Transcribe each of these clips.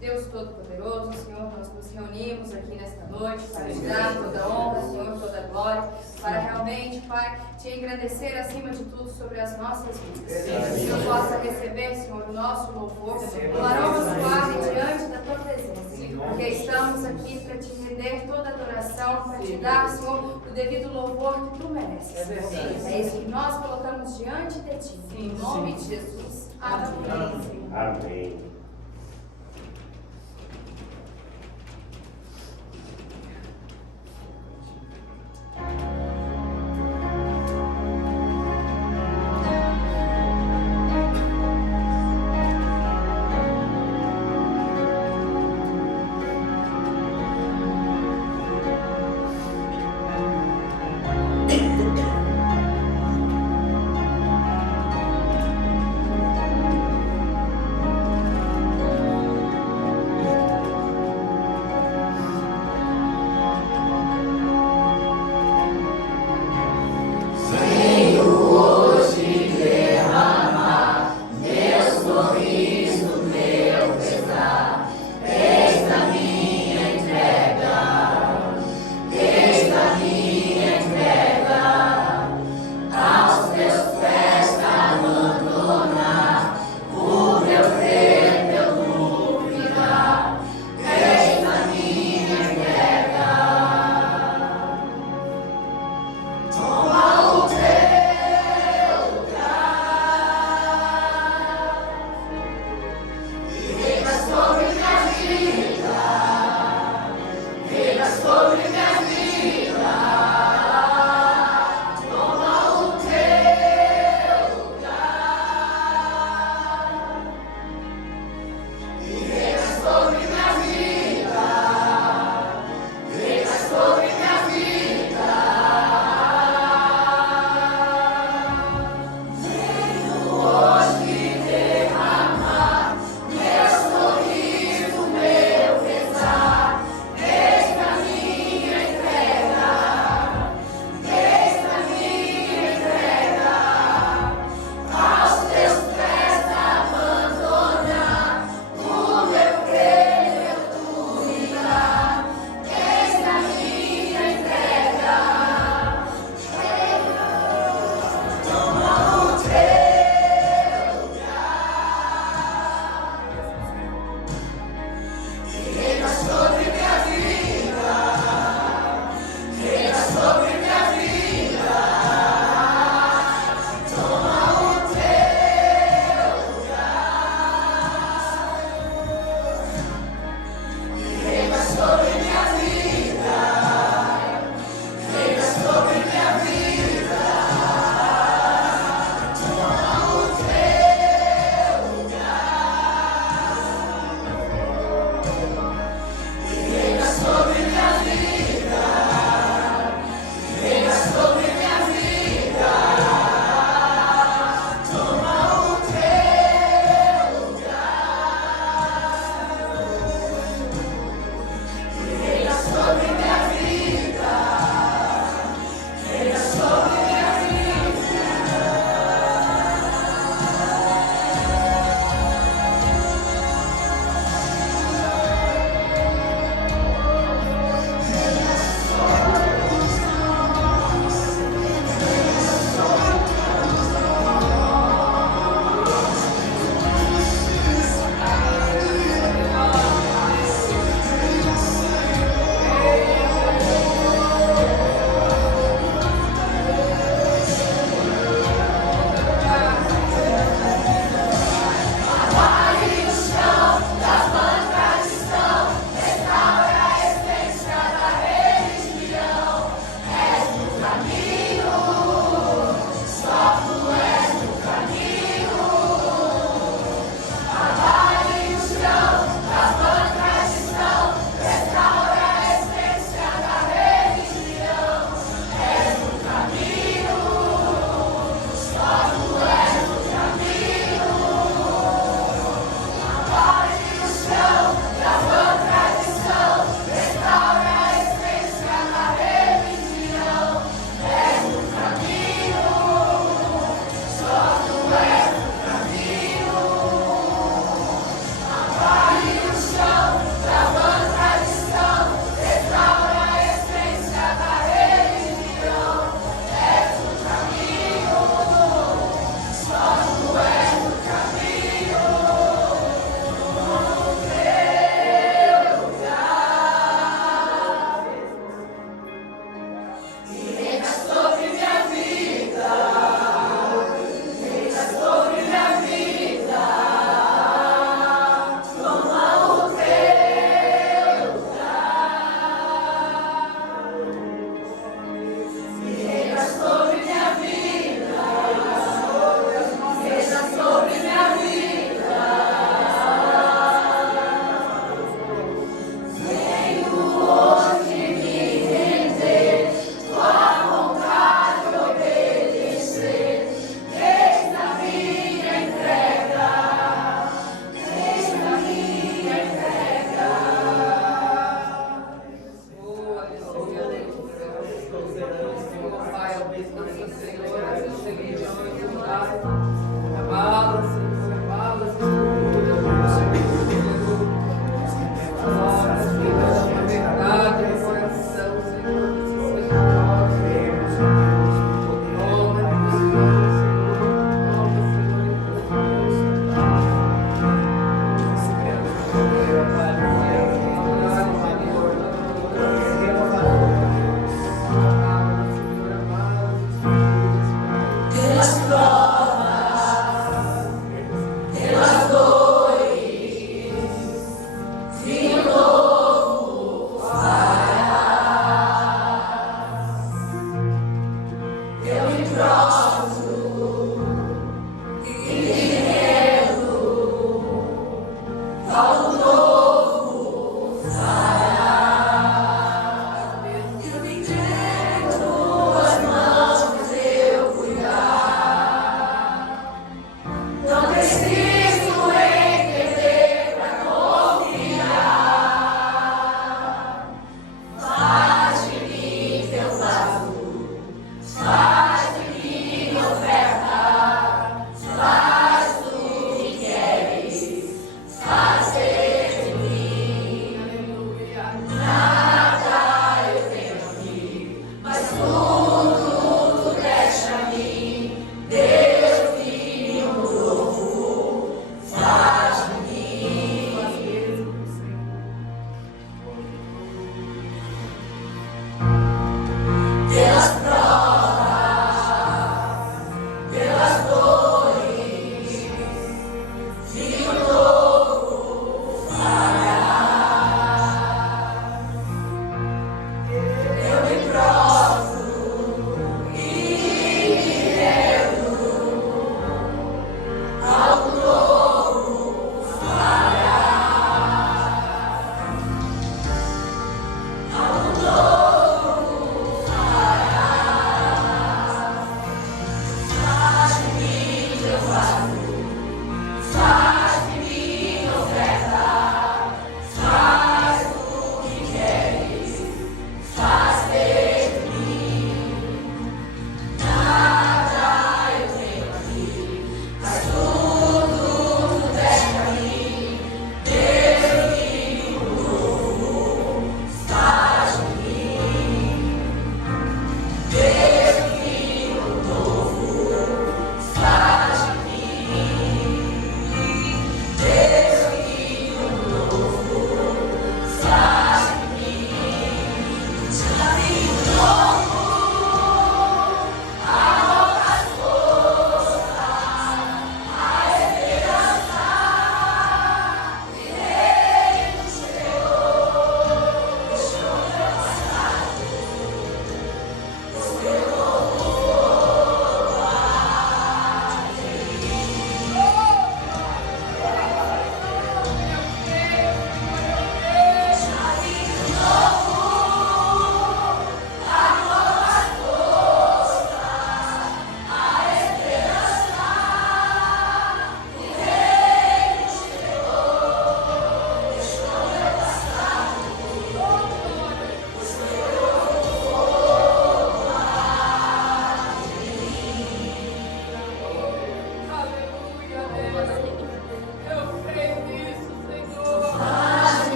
Deus Todo-Poderoso, Senhor, nós nos reunimos aqui nesta noite para te dar toda a honra, Senhor, toda a glória, para realmente, Pai, te engrandecer acima de tudo sobre as nossas vidas. Que o Senhor possa receber, Senhor, o nosso louvor, o aroma suave diante da tua presença, porque estamos aqui para te render toda a adoração, para te dar, Senhor, o devido louvor que tu mereces. É isso que nós colocamos diante de ti, em nome de Jesus. Amém. Amém.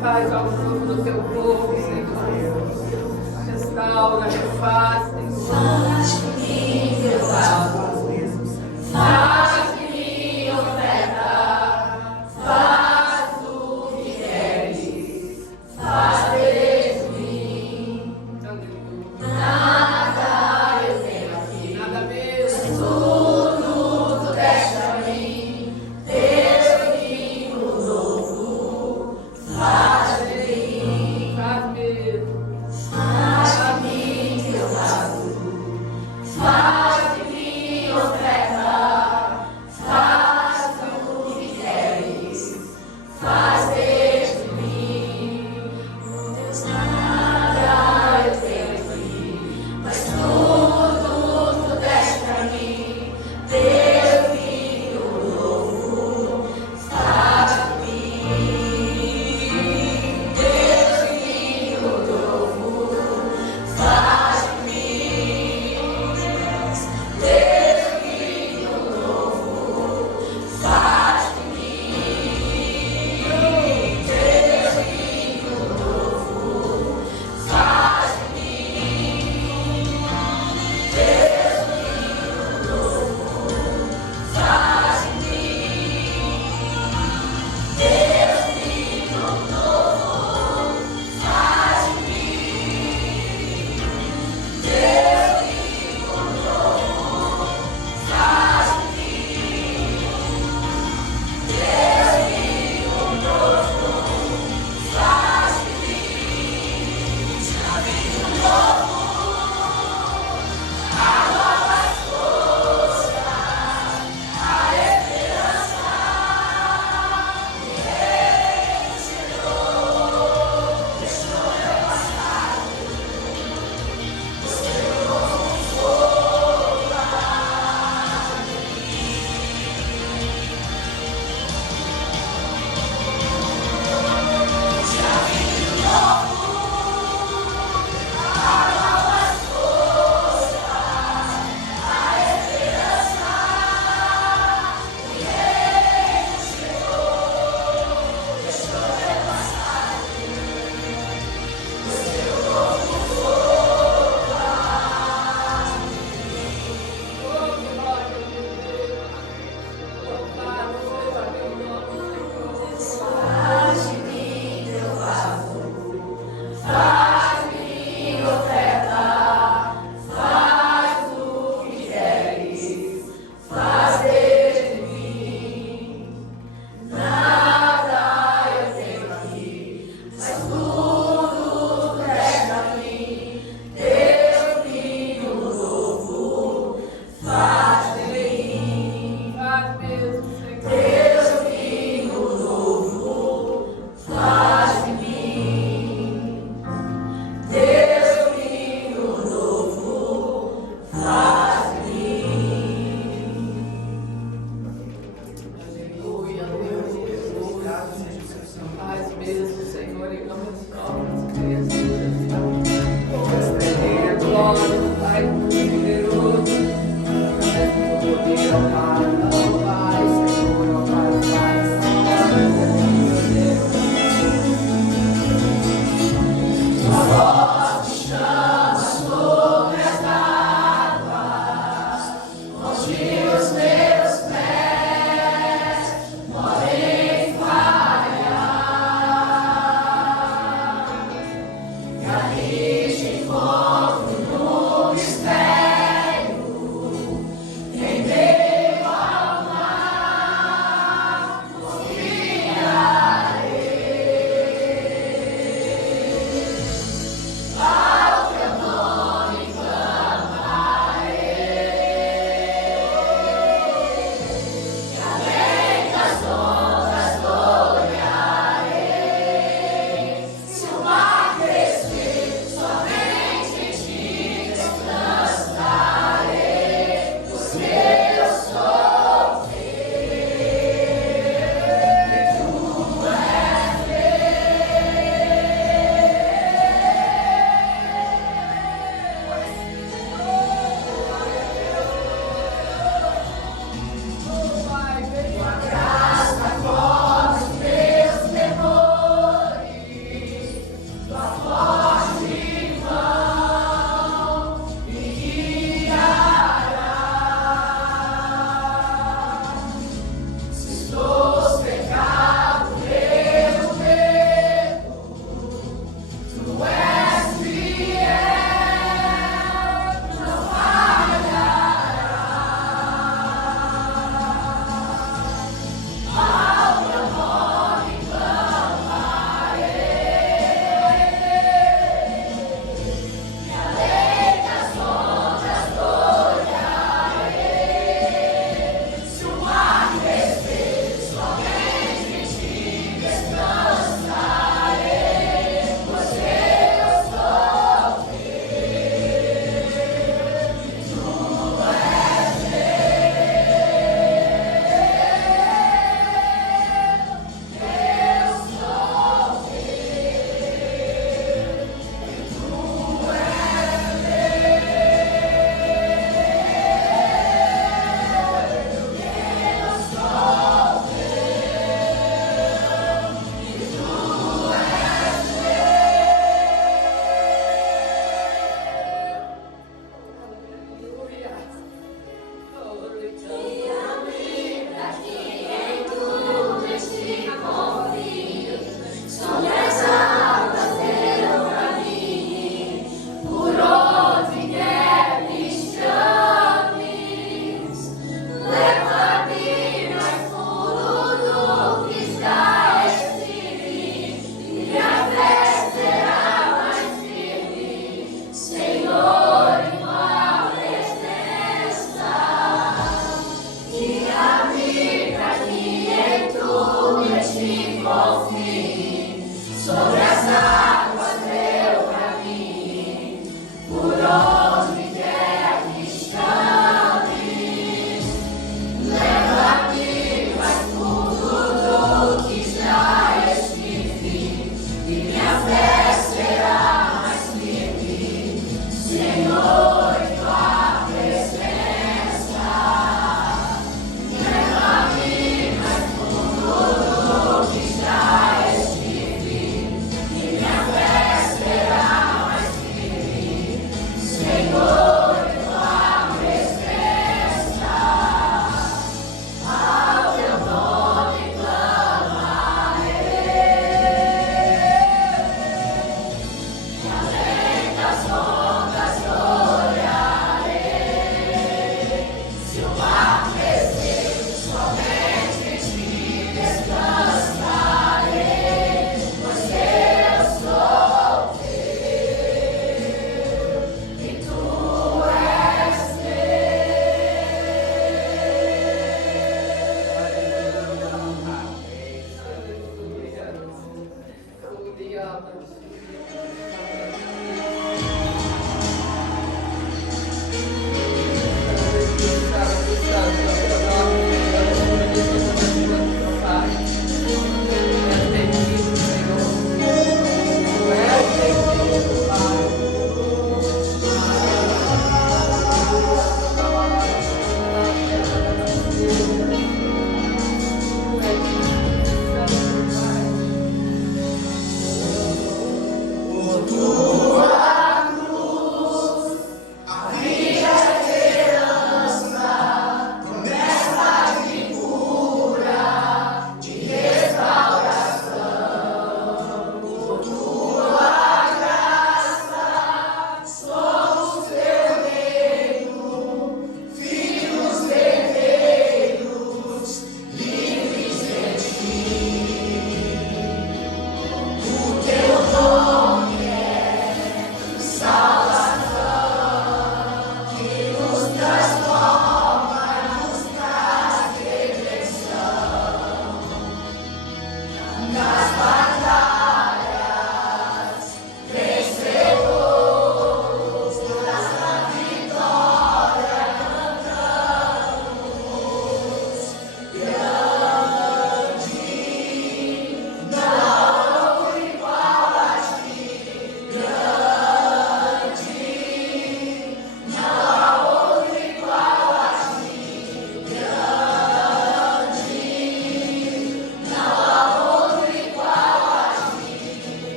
Faz algo novo no teu corpo, Senhor. Restaura, refaz, Senhor. Faz de mim teu alvo. Faz de mim oferta. Faz o que queres. Fazer de mim. Nada eu tenho aqui. Nada mesmo. Tudo tu deste a mim. Deus vivo novo. Faz de mim. Faz mesmo. Faz de mim teu alvo.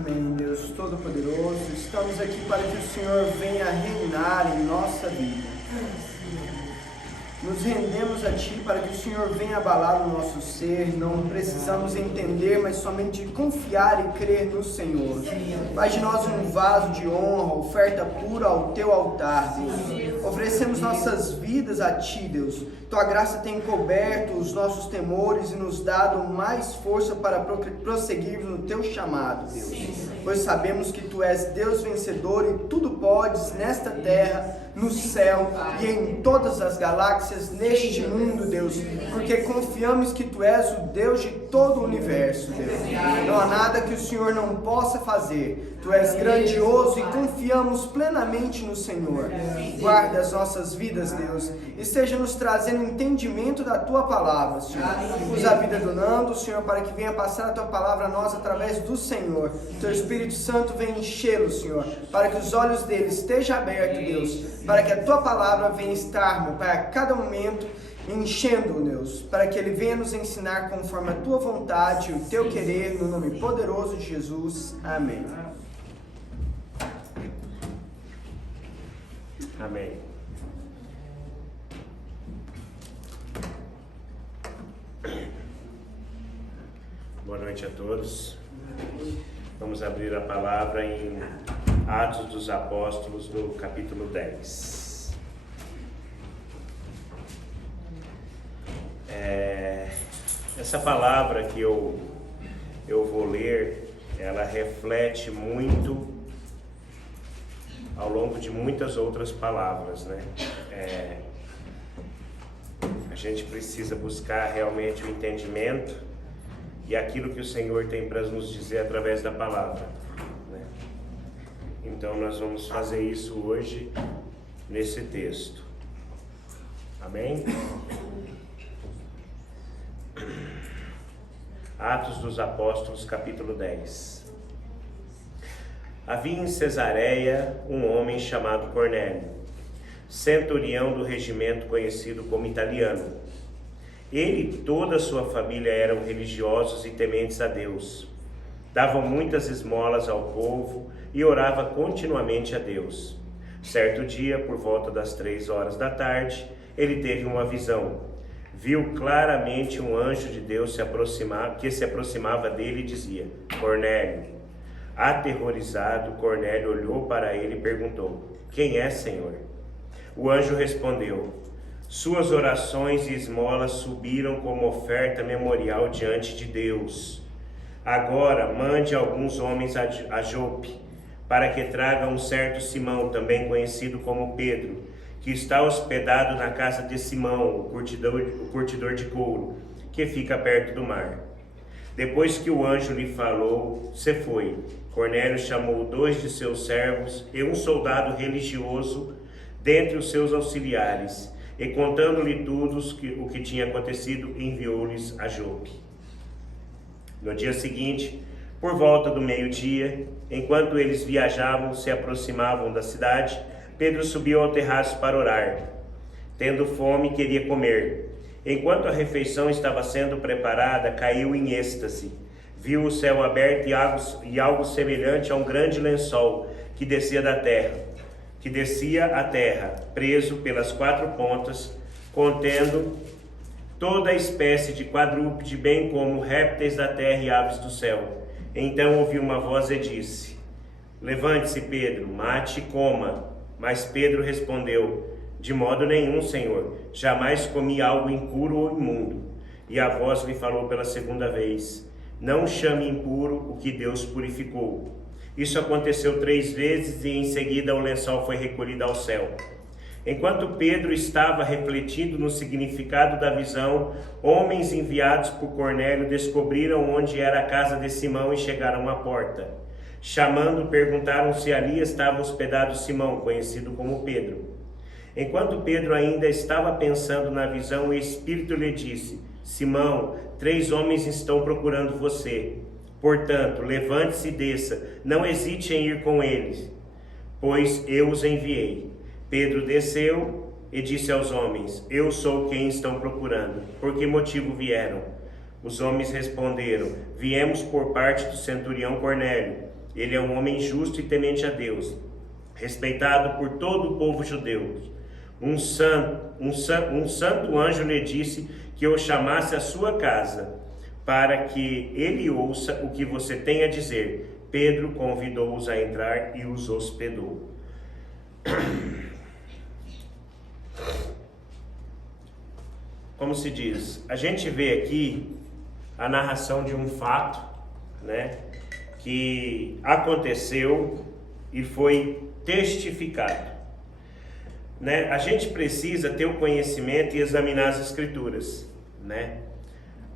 Amém, Deus Todo-Poderoso. Estamos aqui para que o Senhor venha reinar em nossa vida. Nos rendemos a Ti para que o Senhor venha abalar o nosso ser. Não precisamos entender, mas somente confiar e crer no Senhor. Faz de nós um vaso de honra, oferta pura ao Teu altar, Deus. Oferecemos nossas vidas a Ti, Deus. Tua graça tem coberto os nossos temores e nos dado mais força para prosseguir no Teu chamado, Deus. Pois sabemos que Tu és Deus vencedor e tudo podes nesta terra, no céu e em todas as galáxias neste mundo, Deus, porque confiamos que Tu és o Deus de todo o universo, Deus. Não há nada que o Senhor não possa fazer. Tu és grandioso e confiamos plenamente no Senhor. Guarda as nossas vidas, Deus, e esteja nos trazendo entendimento da Tua palavra, Senhor. Usa a vida do Nando, Senhor, para que venha passar a Tua palavra a nós através do Senhor. Teu Espírito Santo venha enchê-lo, Senhor, para que os olhos dele estejam abertos, Deus, para que a Tua palavra venha estar, meu Pai, a cada momento enchendo-o, Deus, para que Ele venha nos ensinar conforme a Tua vontade e o Teu querer, no nome poderoso de Jesus. Amém. Amém. Boa noite a todos. Vamos abrir a palavra em Atos dos Apóstolos, no capítulo 10. Essa palavra que eu vou ler, ela reflete muito ao longo de muitas outras palavras, né? A gente precisa buscar realmente o entendimento e aquilo que o Senhor tem para nos dizer através da palavra, né? Então nós vamos fazer isso hoje nesse texto. Amém? Atos dos Apóstolos, capítulo 10. Havia em Cesareia um homem chamado Cornélio, centurião do regimento conhecido como italiano. Ele e toda a sua família eram religiosos e tementes a Deus. Davam muitas esmolas ao povo e orava continuamente a Deus. Certo dia, por volta das 3 horas da tarde, ele teve uma visão. Viu claramente um anjo de Deus que se aproximava dele e dizia: Cornélio. Aterrorizado, Cornélio olhou para ele e perguntou: Quem é, Senhor? O anjo respondeu: Suas orações e esmolas subiram como oferta memorial diante de Deus. Agora mande alguns homens a Jope, para que tragam um certo Simão, também conhecido como Pedro, que está hospedado na casa de Simão, o curtidor de couro, que fica perto do mar. Depois que o anjo lhe falou, se foi. Cornélio chamou 2 de seus servos e um soldado religioso dentre os seus auxiliares, e contando-lhe tudo o que tinha acontecido, enviou-lhes a Jope. No dia seguinte, por volta do meio-dia, enquanto eles viajavam, se aproximavam da cidade, Pedro subiu ao terraço para orar. Tendo fome, queria comer. Enquanto a refeição estava sendo preparada, caiu em êxtase. Viu o céu aberto e algo semelhante a um grande lençol que descia à terra, preso pelas 4 pontas, contendo toda a espécie de quadrúpede, bem como répteis da terra e aves do céu. Então ouviu uma voz e disse: Levante-se, Pedro, mate e coma. Mas Pedro respondeu: De modo nenhum, Senhor, jamais comi algo impuro ou imundo. E a voz lhe falou pela 2ª vez: Não chame impuro o que Deus purificou. Isso aconteceu 3 vezes e em seguida o lençol foi recolhido ao céu. Enquanto Pedro estava refletindo no significado da visão, homens enviados por Cornélio descobriram onde era a casa de Simão e chegaram à porta. Chamando, perguntaram se ali estava hospedado Simão, conhecido como Pedro. Enquanto Pedro ainda estava pensando na visão, o Espírito lhe disse: Simão, 3 homens estão procurando você. Portanto, levante-se e desça, não hesite em ir com eles, pois eu os enviei. Pedro desceu e disse aos homens: Eu sou quem estão procurando. Por que motivo vieram? Os homens responderam: Viemos por parte do centurião Cornélio. Ele é um homem justo e temente a Deus, respeitado por todo o povo judeu. Um santo anjo lhe disse que eu chamasse à sua casa, para que ele ouça o que você tem a dizer. Pedro convidou-os a entrar e os hospedou. Como se diz, a gente vê aqui a narração de um fato, né, que aconteceu e foi testificado. Né? A gente precisa ter o conhecimento e examinar as Escrituras, né?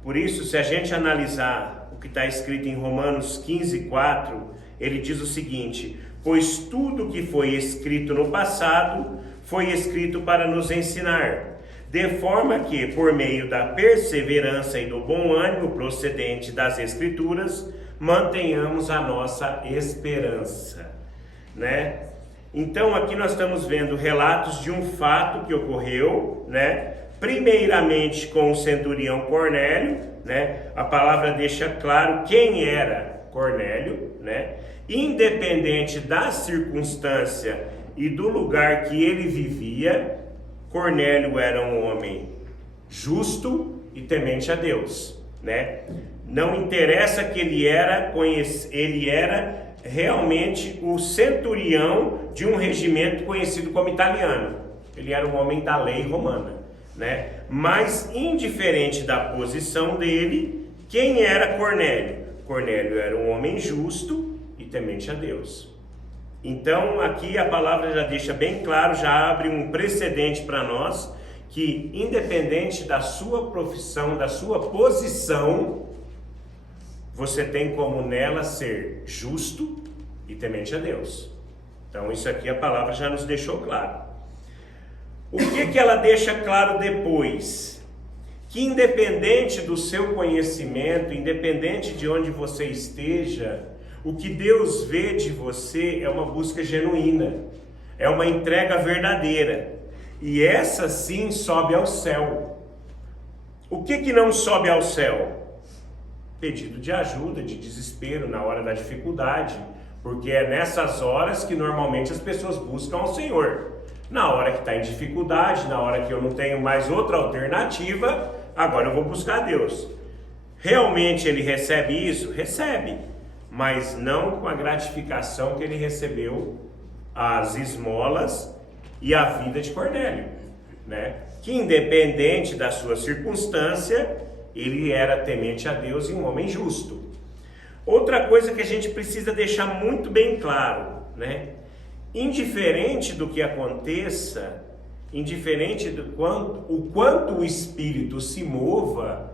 Por isso, se a gente analisar o que está escrito em Romanos 15:4, ele diz o seguinte: pois tudo que foi escrito no passado foi escrito para nos ensinar, de forma que, por meio da perseverança e do bom ânimo procedente das Escrituras, mantenhamos a nossa esperança, né? Então aqui nós estamos vendo relatos de um fato que ocorreu, né? Primeiramente com o centurião Cornélio, né? A palavra deixa claro quem era Cornélio, né? Independente da circunstância e do lugar que ele vivia, Cornélio era um homem justo e temente a Deus, né? Não interessa que ele era realmente o centurião de um regimento conhecido como italiano. Ele era um homem da lei romana, né? Mas indiferente da posição dele, quem era Cornélio? Cornélio era um homem justo e temente a Deus. Então aqui a palavra já deixa bem claro, já abre um precedente para nós, que independente da sua profissão, da sua posição, você tem como nela ser justo e temente a Deus. Então isso aqui a palavra já nos deixou claro. O que ela deixa claro depois? Que independente do seu conhecimento, independente de onde você esteja, O que Deus vê de você é uma busca genuína, é uma entrega verdadeira. E essa sim sobe ao céu. O que não sobe ao céu? Pedido de ajuda, de desespero na hora da dificuldade, porque é nessas horas que normalmente as pessoas buscam ao Senhor. Na hora que está em dificuldade, na hora que eu não tenho mais outra alternativa, agora eu vou buscar a Deus. Realmente ele recebe isso? Recebe, mas não com a gratificação que ele recebeu as esmolas e a vida de Cornélio, né? Que independente da sua circunstância, ele era temente a Deus e um homem justo. Outra coisa que a gente precisa deixar muito bem claro, né? Indiferente do que aconteça, indiferente do quanto o Espírito se mova,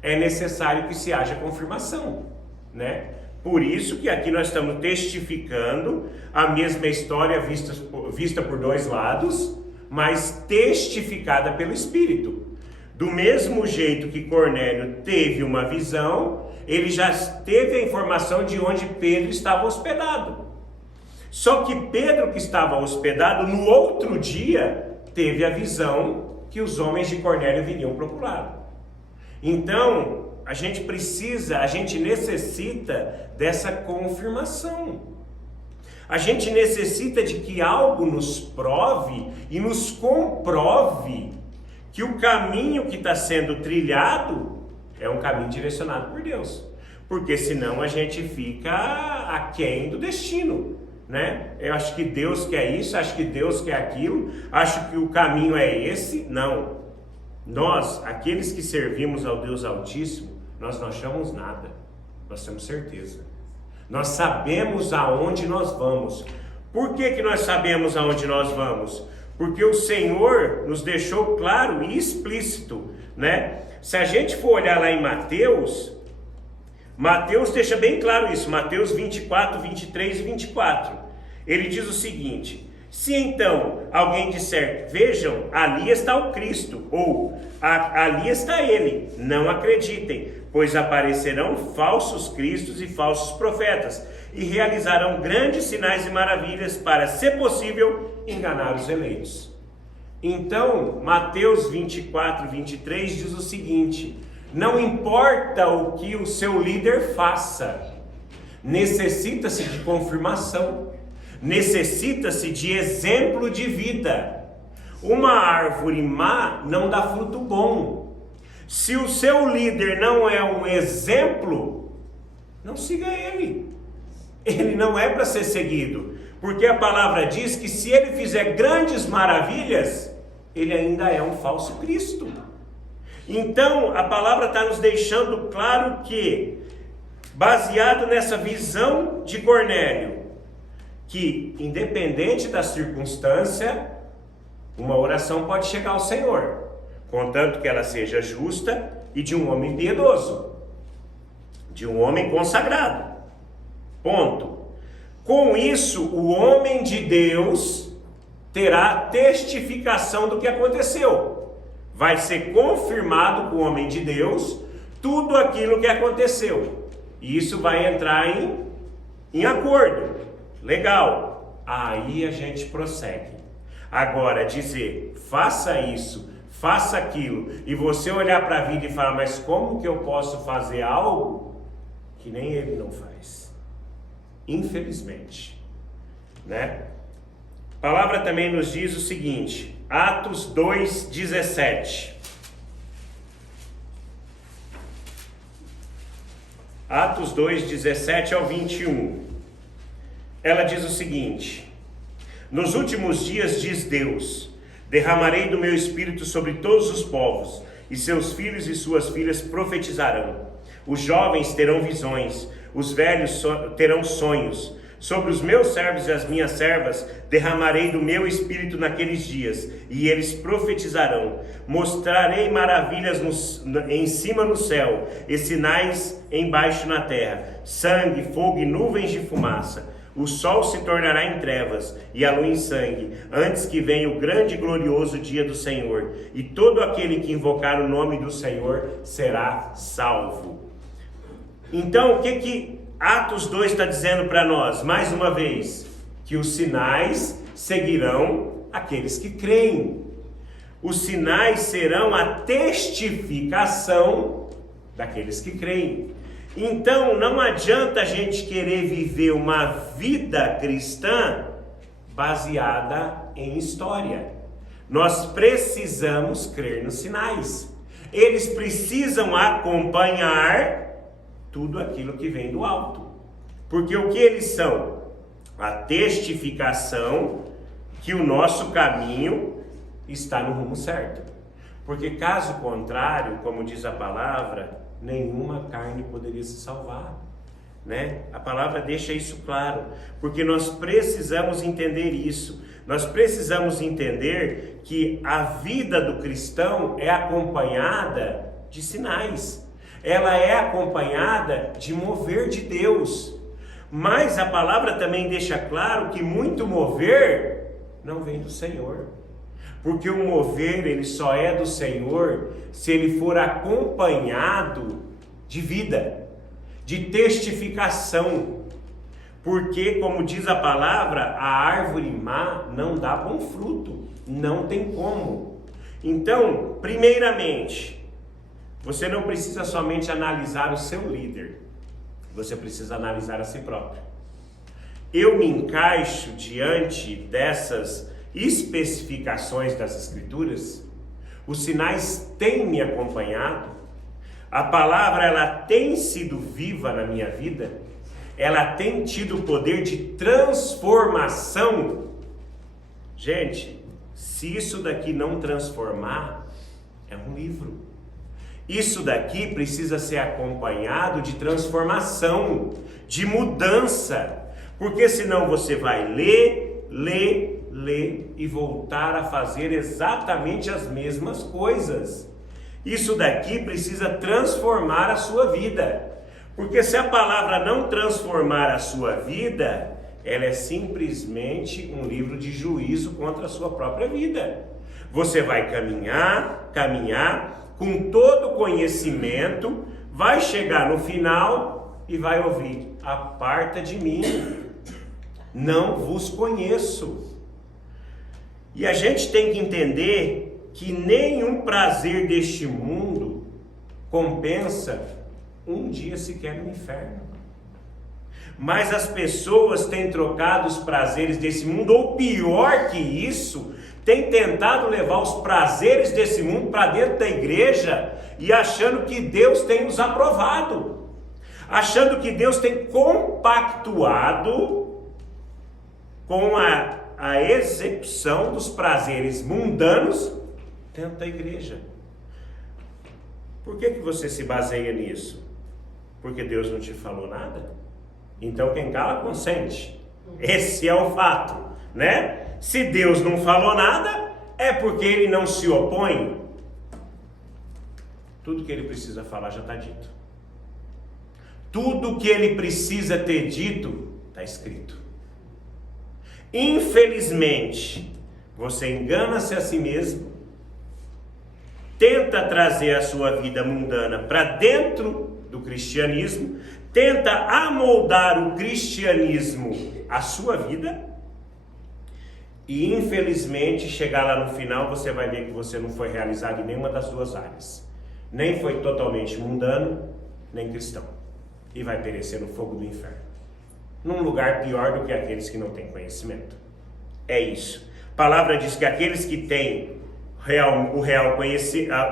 é necessário que se haja confirmação, né? Por isso que aqui nós estamos testificando a mesma história vista por dois lados, mas testificada pelo Espírito. Do mesmo jeito que Cornélio teve uma visão, ele já teve a informação de onde Pedro estava hospedado. Só que Pedro, que estava hospedado, no outro dia, teve a visão que os homens de Cornélio viriam procurá-lo. Então, a gente necessita dessa confirmação. A gente necessita de que algo nos prove e nos comprove que o caminho que está sendo trilhado é um caminho direcionado por Deus. Porque senão a gente fica aquém do destino, né? Eu acho que Deus quer isso, acho que Deus quer aquilo, acho que o caminho é esse. Não. Nós, aqueles que servimos ao Deus Altíssimo, nós não achamos nada, nós temos certeza. Nós sabemos aonde nós vamos. Por que nós sabemos aonde nós vamos? Porque o Senhor nos deixou claro e explícito, né? Se a gente for olhar lá em Mateus deixa bem claro isso, Mateus 24, 23 e 24. Ele diz o seguinte: se então alguém disser, vejam, ali está o Cristo, ou ali está ele, não acreditem, pois aparecerão falsos cristos e falsos profetas, e realizarão grandes sinais e maravilhas para, se possível, enganar os eleitos. Então, Mateus 24, 23 diz o seguinte: não importa o que o seu líder faça, necessita-se de confirmação, necessita-se de exemplo de vida. Uma árvore má não dá fruto bom. Se o seu líder não é um exemplo, não siga ele. Ele não é para ser seguido, porque a palavra diz que se ele fizer grandes maravilhas, ele ainda é um falso Cristo. Então a palavra está nos deixando claro que, baseado nessa visão de Cornélio, que independente da circunstância, uma oração pode chegar ao Senhor, contanto que ela seja justa e de um homem piedoso, de um homem consagrado. Ponto. Com isso, o homem de Deus terá testificação do que aconteceu. Vai ser confirmado com o homem de Deus tudo aquilo que aconteceu. E isso vai entrar em acordo. Legal. Aí a gente prossegue. Agora, dizer, faça isso, faça aquilo, e você olhar para a vida e falar, mas como que eu posso fazer algo que nem ele não faz? Infelizmente, né? A palavra também nos diz o seguinte, Atos 2:17. Atos 2:17 ao 21. Ela diz o seguinte: nos últimos dias, diz Deus, derramarei do meu espírito sobre todos os povos, e seus filhos e suas filhas profetizarão. Os jovens terão visões, os velhos terão sonhos. Sobre os meus servos e as minhas servas derramarei do meu espírito naqueles dias, e eles profetizarão. Mostrarei maravilhas em cima no céu, e sinais embaixo na terra: sangue, fogo e nuvens de fumaça. O sol se tornará em trevas e a lua em sangue, antes que venha o grande e glorioso dia do Senhor, e todo aquele que invocar o nome do Senhor será salvo. Então, o que Atos 2 está dizendo para nós, mais uma vez, que os sinais seguirão aqueles que creem. Os sinais serão a testificação daqueles que creem. Então, não adianta a gente querer viver uma vida cristã baseada em história. Nós precisamos crer nos sinais. Eles precisam acompanhar tudo aquilo que vem do alto. Porque o que eles são? A testificação que o nosso caminho está no rumo certo. Porque caso contrário, como diz a palavra, nenhuma carne poderia se salvar, né? A palavra deixa isso claro, porque nós precisamos entender isso. Nós precisamos entender que a vida do cristão é acompanhada de sinais. Ela é acompanhada de mover de Deus. Mas a palavra também deixa claro que muito mover não vem do Senhor. Porque o mover, ele só é do Senhor se ele for acompanhado de vida, de testificação. Porque, como diz a palavra, a árvore má não dá bom fruto, não tem como. Então, primeiramente, você não precisa somente analisar o seu líder, você precisa analisar a si próprio. Eu me encaixo diante dessas especificações das Escrituras, os sinais têm me acompanhado, a palavra ela tem sido viva na minha vida, ela tem tido o poder de transformação. Gente, se isso daqui não transformar, é um livro. Isso daqui precisa ser acompanhado de transformação, de mudança, porque senão você vai ler e voltar a fazer exatamente as mesmas coisas. Isso daqui precisa transformar a sua vida, porque se a palavra não transformar a sua vida, ela é simplesmente um livro de juízo contra a sua própria vida. Você vai caminhar com todo o conhecimento, vai chegar no final e vai ouvir: aparta de mim, não vos conheço. E a gente tem que entender que nenhum prazer deste mundo compensa um dia sequer no inferno. Mas as pessoas têm trocado os prazeres desse mundo, ou pior que isso, têm tentado levar os prazeres desse mundo para dentro da igreja e achando que Deus tem os aprovado, achando que Deus tem compactuado com a execução dos prazeres mundanos dentro da igreja. Por que você se baseia nisso? Porque Deus não te falou nada? Então quem cala consente. Esse é o fato, né? Se Deus não falou nada, é porque Ele não se opõe. Tudo que Ele precisa falar já está dito. Tudo que Ele precisa ter dito está escrito. Infelizmente, você engana-se a si mesmo, tenta trazer a sua vida mundana para dentro do cristianismo, tenta amoldar o cristianismo à sua vida, e infelizmente chegar lá no final você vai ver que você não foi realizado em nenhuma das duas áreas, nem foi totalmente mundano, nem cristão, e vai perecer no fogo do inferno, num lugar pior do que aqueles que não têm conhecimento. É isso. A palavra diz que aqueles que têm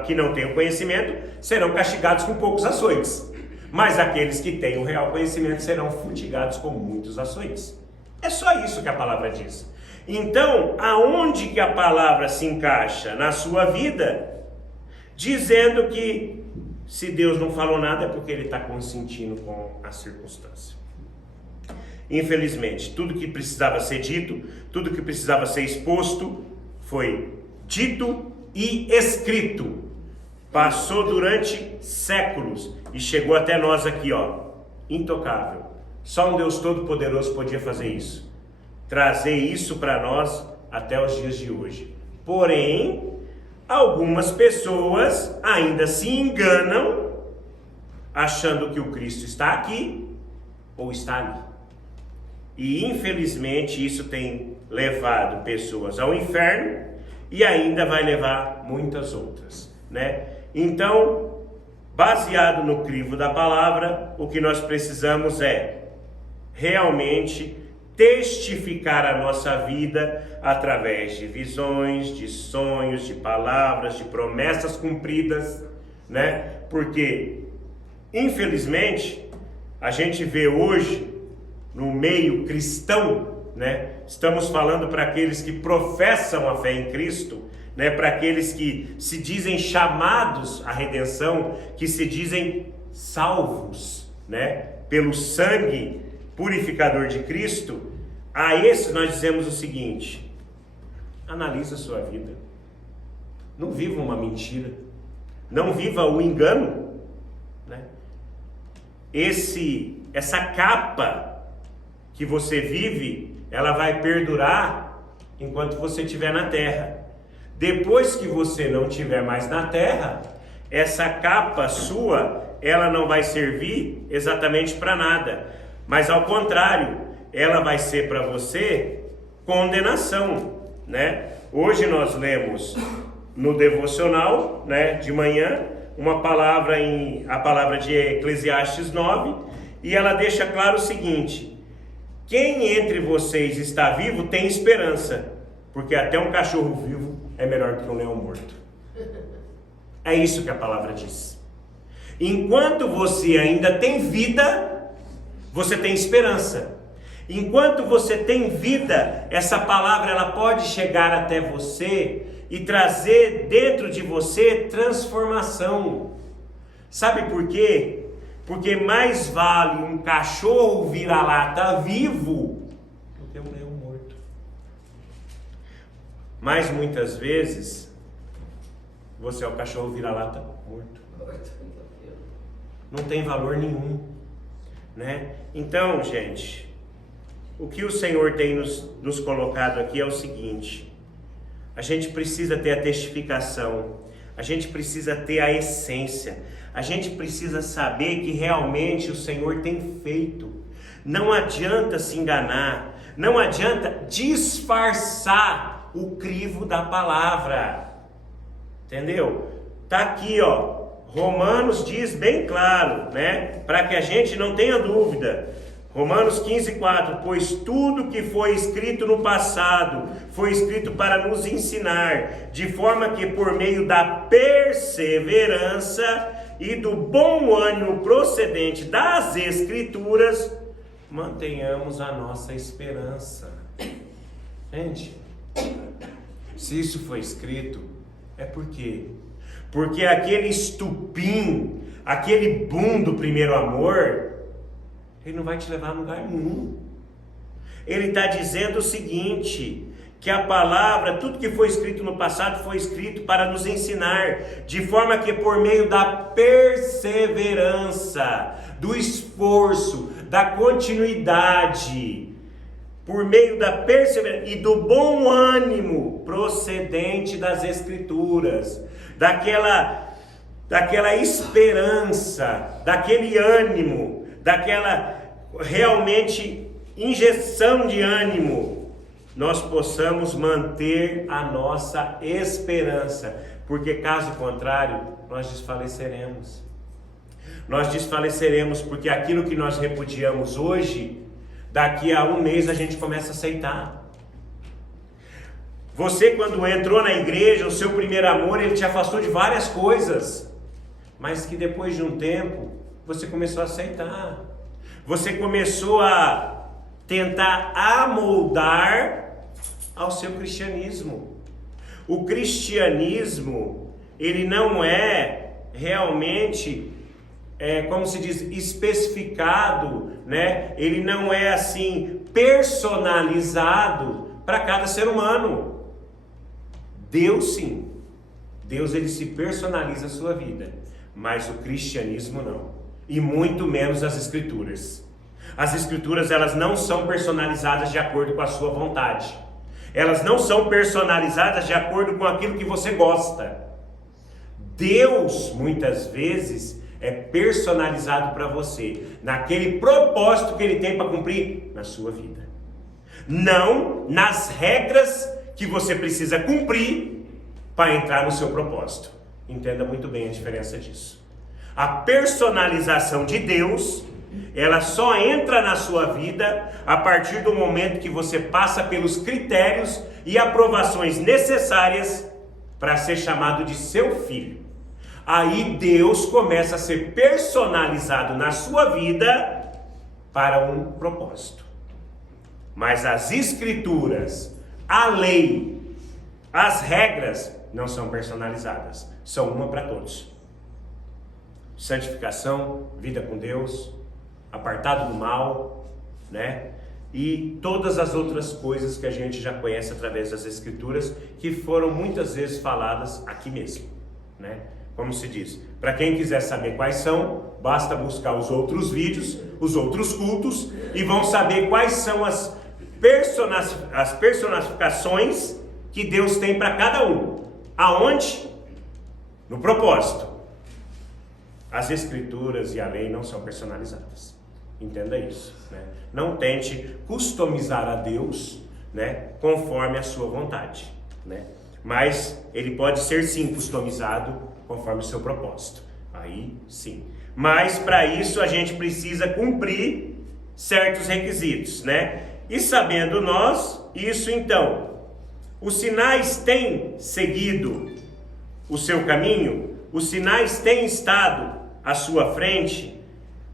que não têm o conhecimento serão castigados com poucos açoites, mas aqueles que têm o real conhecimento serão fustigados com muitos açoites. É só isso que a palavra diz. Então, aonde que a palavra se encaixa na sua vida? Dizendo que se Deus não falou nada é porque Ele está consentindo com a circunstância. Infelizmente, tudo que precisava ser dito, tudo que precisava ser exposto, foi dito e escrito. Passou durante séculos e chegou até nós aqui, intocável. Só um Deus Todo-Poderoso podia fazer isso, trazer isso para nós até os dias de hoje. Porém, algumas pessoas ainda se enganam, achando que o Cristo está aqui ou está ali. E infelizmente isso tem levado pessoas ao inferno e ainda vai levar muitas outras, né? Então, baseado no crivo da palavra, o que nós precisamos é realmente testificar a nossa vida através de visões, de sonhos, de palavras, de promessas cumpridas, né? Porque, infelizmente, a gente vê hoje no meio cristão, né? Estamos falando para aqueles que professam a fé em Cristo, né? Para aqueles que se dizem chamados à redenção, que se dizem salvos, né? Pelo sangue purificador de Cristo. A esses nós dizemos o seguinte: analisa a sua vida, não viva uma mentira, não viva o engano, né? Essa capa que você vive, ela vai perdurar enquanto você estiver na terra. Depois que você não estiver mais na terra, essa capa sua, ela não vai servir exatamente para nada, mas ao contrário, ela vai ser para você condenação, né? Hoje nós lemos no devocional, né, de manhã, a palavra de Eclesiastes 9, e ela deixa claro o seguinte: quem entre vocês está vivo tem esperança, porque até um cachorro vivo é melhor que um leão morto. É isso que a palavra diz. Enquanto você ainda tem vida, você tem esperança. Enquanto você tem vida, essa palavra ela pode chegar até você e trazer dentro de você transformação. Sabe por quê? Porque mais vale um cachorro vira-lata vivo do que um leão morto. Mas muitas vezes você é o cachorro vira-lata morto. Não tem valor nenhum, né? Então, gente, o que o Senhor tem nos colocado aqui é o seguinte: a gente precisa ter a testificação, a gente precisa ter a essência, a gente precisa saber que realmente o Senhor tem feito. Não adianta se enganar, não adianta disfarçar o crivo da palavra, entendeu? Tá aqui, ó, Romanos diz bem claro, né? Para que a gente não tenha dúvida. Romanos 15:4, pois tudo que foi escrito no passado foi escrito para nos ensinar, de forma que por meio da perseverança e do bom ânimo procedente das Escrituras, mantenhamos a nossa esperança. Gente, se isso foi escrito, é por quê? Porque aquele estupim, aquele boom do primeiro amor, ele não vai te levar a lugar nenhum. Ele está dizendo o seguinte: que a palavra, tudo que foi escrito no passado foi escrito para nos ensinar, de forma que por meio da perseverança, do esforço, da continuidade, por meio da perseverança e do bom ânimo procedente das Escrituras, daquela esperança, daquele ânimo, daquela realmente injeção de ânimo, nós possamos manter a nossa esperança, porque caso contrário, nós desfaleceremos. Nós desfaleceremos porque aquilo que nós repudiamos hoje, daqui a um mês a gente começa a aceitar. Você, quando entrou na igreja, o seu primeiro amor, ele te afastou de várias coisas, mas que depois de um tempo, você começou a aceitar. Você começou a tentar amoldar ao seu cristianismo. O cristianismo, ele não é realmente, como se diz, especificado, né? Ele não é assim, personalizado para cada ser humano. Deus sim. Deus, ele se personaliza a sua vida, mas o cristianismo não. E muito menos as Escrituras. As Escrituras, elas não são personalizadas de acordo com a sua vontade. Elas não são personalizadas de acordo com aquilo que você gosta. Deus, muitas vezes, é personalizado para você, naquele propósito que ele tem para cumprir na sua vida. Não nas regras que você precisa cumprir para entrar no seu propósito. Entenda muito bem a diferença disso. A personalização de Deus, ela só entra na sua vida a partir do momento que você passa pelos critérios e aprovações necessárias para ser chamado de seu filho. Aí Deus começa a ser personalizado na sua vida para um propósito. Mas as escrituras, a lei, as regras não são personalizadas, são uma para todos. Santificação, vida com Deus, apartado do mal, né? E todas as outras coisas que a gente já conhece através das escrituras, que foram muitas vezes faladas aqui mesmo, né? Como se diz, para quem quiser saber quais são, basta buscar os outros vídeos, os outros cultos, e vão saber quais são as personificações que Deus tem para cada um. Aonde? No propósito. As escrituras e a lei não são personalizadas. Entenda isso, né? Não tente customizar a Deus, né, conforme a sua vontade, né? Mas ele pode ser sim customizado conforme o seu propósito. Aí sim. Mas para isso a gente precisa cumprir certos requisitos, né? E sabendo nós isso, então, os sinais têm seguido o seu caminho, os sinais têm estado à sua frente,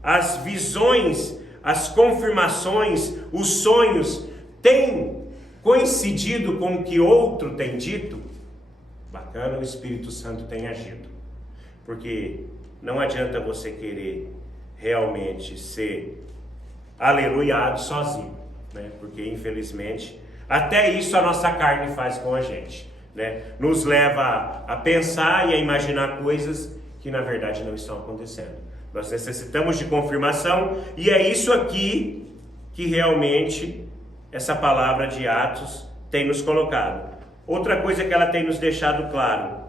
as visões, as confirmações, os sonhos têm coincidido com o que outro tem dito. Bacana, o Espírito Santo tem agido. Porque não adianta você querer realmente ser aleluiado sozinho, né? Porque infelizmente até isso a nossa carne faz com a gente, né? Nos leva a pensar e a imaginar coisas que na verdade não estão acontecendo. Nós necessitamos de confirmação, e é isso aqui que realmente essa palavra de Atos tem nos colocado. Outra coisa que ela tem nos deixado claro: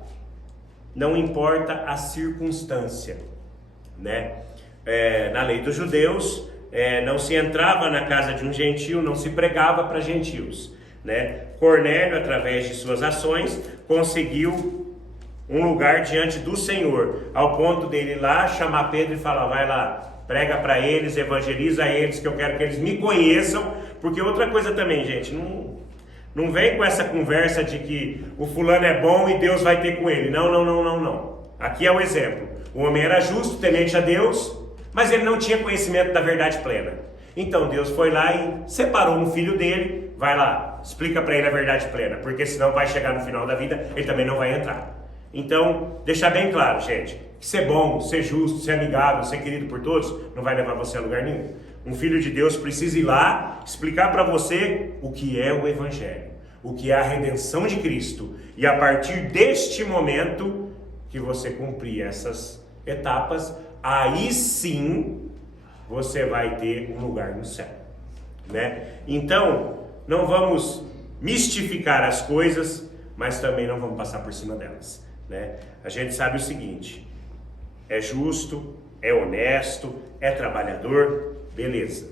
não importa a circunstância, né? Na lei dos judeus, não se entrava na casa de um gentio, não se pregava para gentios, né? Cornélio, através de suas ações, conseguiu um lugar diante do Senhor, ao ponto dele ir lá chamar Pedro e falar: vai lá, prega para eles, evangeliza eles, que eu quero que eles me conheçam. Porque outra coisa também, gente, não vem com essa conversa de que o fulano é bom e Deus vai ter com ele. Não. Aqui é o exemplo. O homem era justo, temente a Deus, mas ele não tinha conhecimento da verdade plena. Então Deus foi lá e separou um filho dele. Vai lá, explica para ele a verdade plena, porque senão vai chegar no final da vida, ele também não vai entrar. Então, deixar bem claro, gente, que ser bom, ser justo, ser amigável, ser querido por todos, não vai levar você a lugar nenhum. Um filho de Deus precisa ir lá, explicar para você o que é o Evangelho, o que é a redenção de Cristo. E a partir deste momento que você cumprir essas etapas, aí sim você vai ter um lugar no céu, né? Então, não vamos mistificar as coisas, mas também não vamos passar por cima delas, né? A gente sabe o seguinte: é justo, é honesto, é trabalhador, beleza.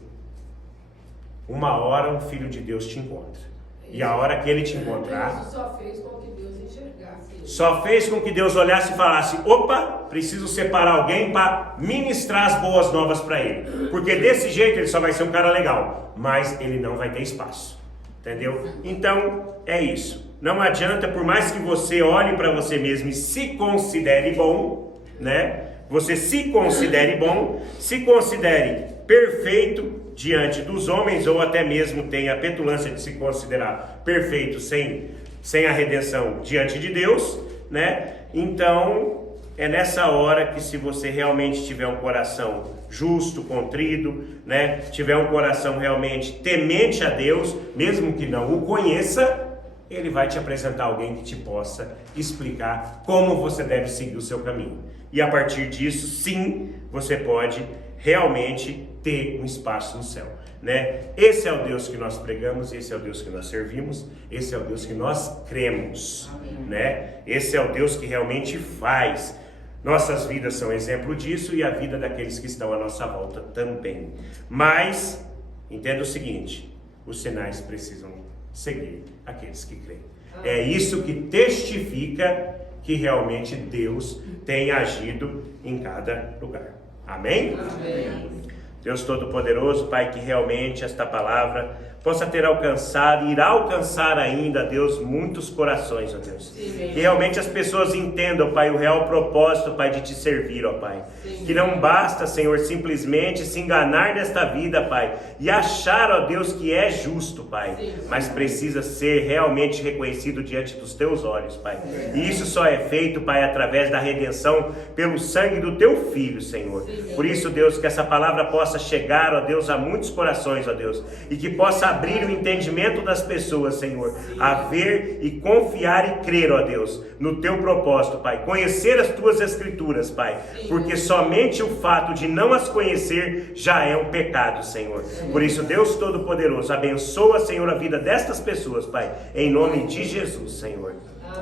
Uma hora um filho de Deus te encontra, e a hora que ele te encontrar, Isso só fez com que Deus enxergasse ele. só fez com que Deus olhasse e falasse: opa, preciso separar alguém para ministrar as boas novas para ele, porque desse jeito ele só vai ser um cara legal, mas ele não vai ter espaço, entendeu? Então é isso. Não adianta, por mais que você olhe para você mesmo e se considere bom, né? Você se considere bom, se considere perfeito diante dos homens, ou até mesmo tenha a petulância de se considerar perfeito sem a redenção diante de Deus, né? Então é nessa hora que, se você realmente tiver um coração justo, contrido, né? Tiver um coração realmente temente a Deus, mesmo que não o conheça, ele vai te apresentar alguém que te possa explicar como você deve seguir o seu caminho. E a partir disso, sim, você pode realmente ter um espaço no céu, né? Esse é o Deus que nós pregamos, esse é o Deus que nós servimos, esse é o Deus que nós cremos, né? Esse é o Deus que realmente faz. Nossas vidas são exemplo disso e a vida daqueles que estão à nossa volta também. Mas, entenda o seguinte, os sinais precisam seguir aqueles que creem. É isso que testifica que realmente Deus tem agido em cada lugar. Amém? Amém. Deus Todo-Poderoso, Pai, que realmente esta palavra possa ter alcançado, irá alcançar ainda, Deus, muitos corações, ó Deus. Sim. Que realmente as pessoas entendam, Pai, o real propósito, Pai, de te servir, ó Pai. Sim. Que não basta, Senhor, simplesmente se enganar nesta vida, Pai, e achar, ó Deus, que é justo, Pai. Sim. Mas precisa ser realmente reconhecido diante dos teus olhos, Pai. E isso só é feito, Pai, através da redenção pelo sangue do teu Filho, Senhor. Sim. Por isso, Deus, que essa palavra possa chegar, ó Deus, a muitos corações, ó Deus, e que possa abrir o entendimento das pessoas, Senhor, a ver e confiar e crer, ó Deus, no teu propósito, Pai, conhecer as tuas escrituras, Pai, porque somente o fato de não as conhecer já é um pecado, Senhor. Por isso, Deus Todo-Poderoso, abençoa, Senhor, a vida destas pessoas, Pai, em nome de Jesus, Senhor.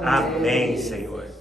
Amém, Senhor.